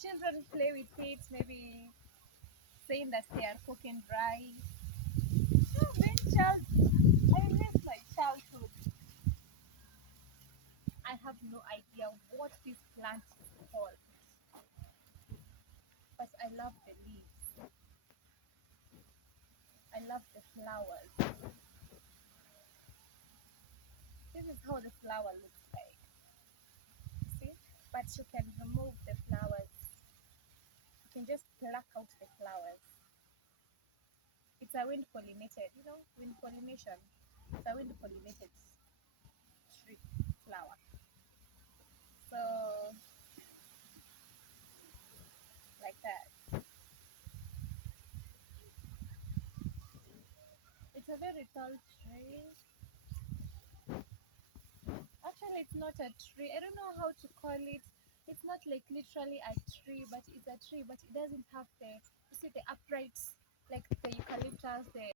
children play with it, maybe saying that they are cooking rice. So being child, I miss my childhood. I have no idea what this plant is called, but I love the leaves. I love the flowers. This is how the flower looks like. See? But you can remove the flowers. You can just pluck out the flowers. It's a wind pollinated, wind pollination. It's a wind pollinated tree flower. So like that. It's a very tall tree. Actually, it's not a tree. I don't know how to call it. It's not like literally a tree, but it's a tree, but it doesn't have the, you see, the upright, like the eucalyptus, the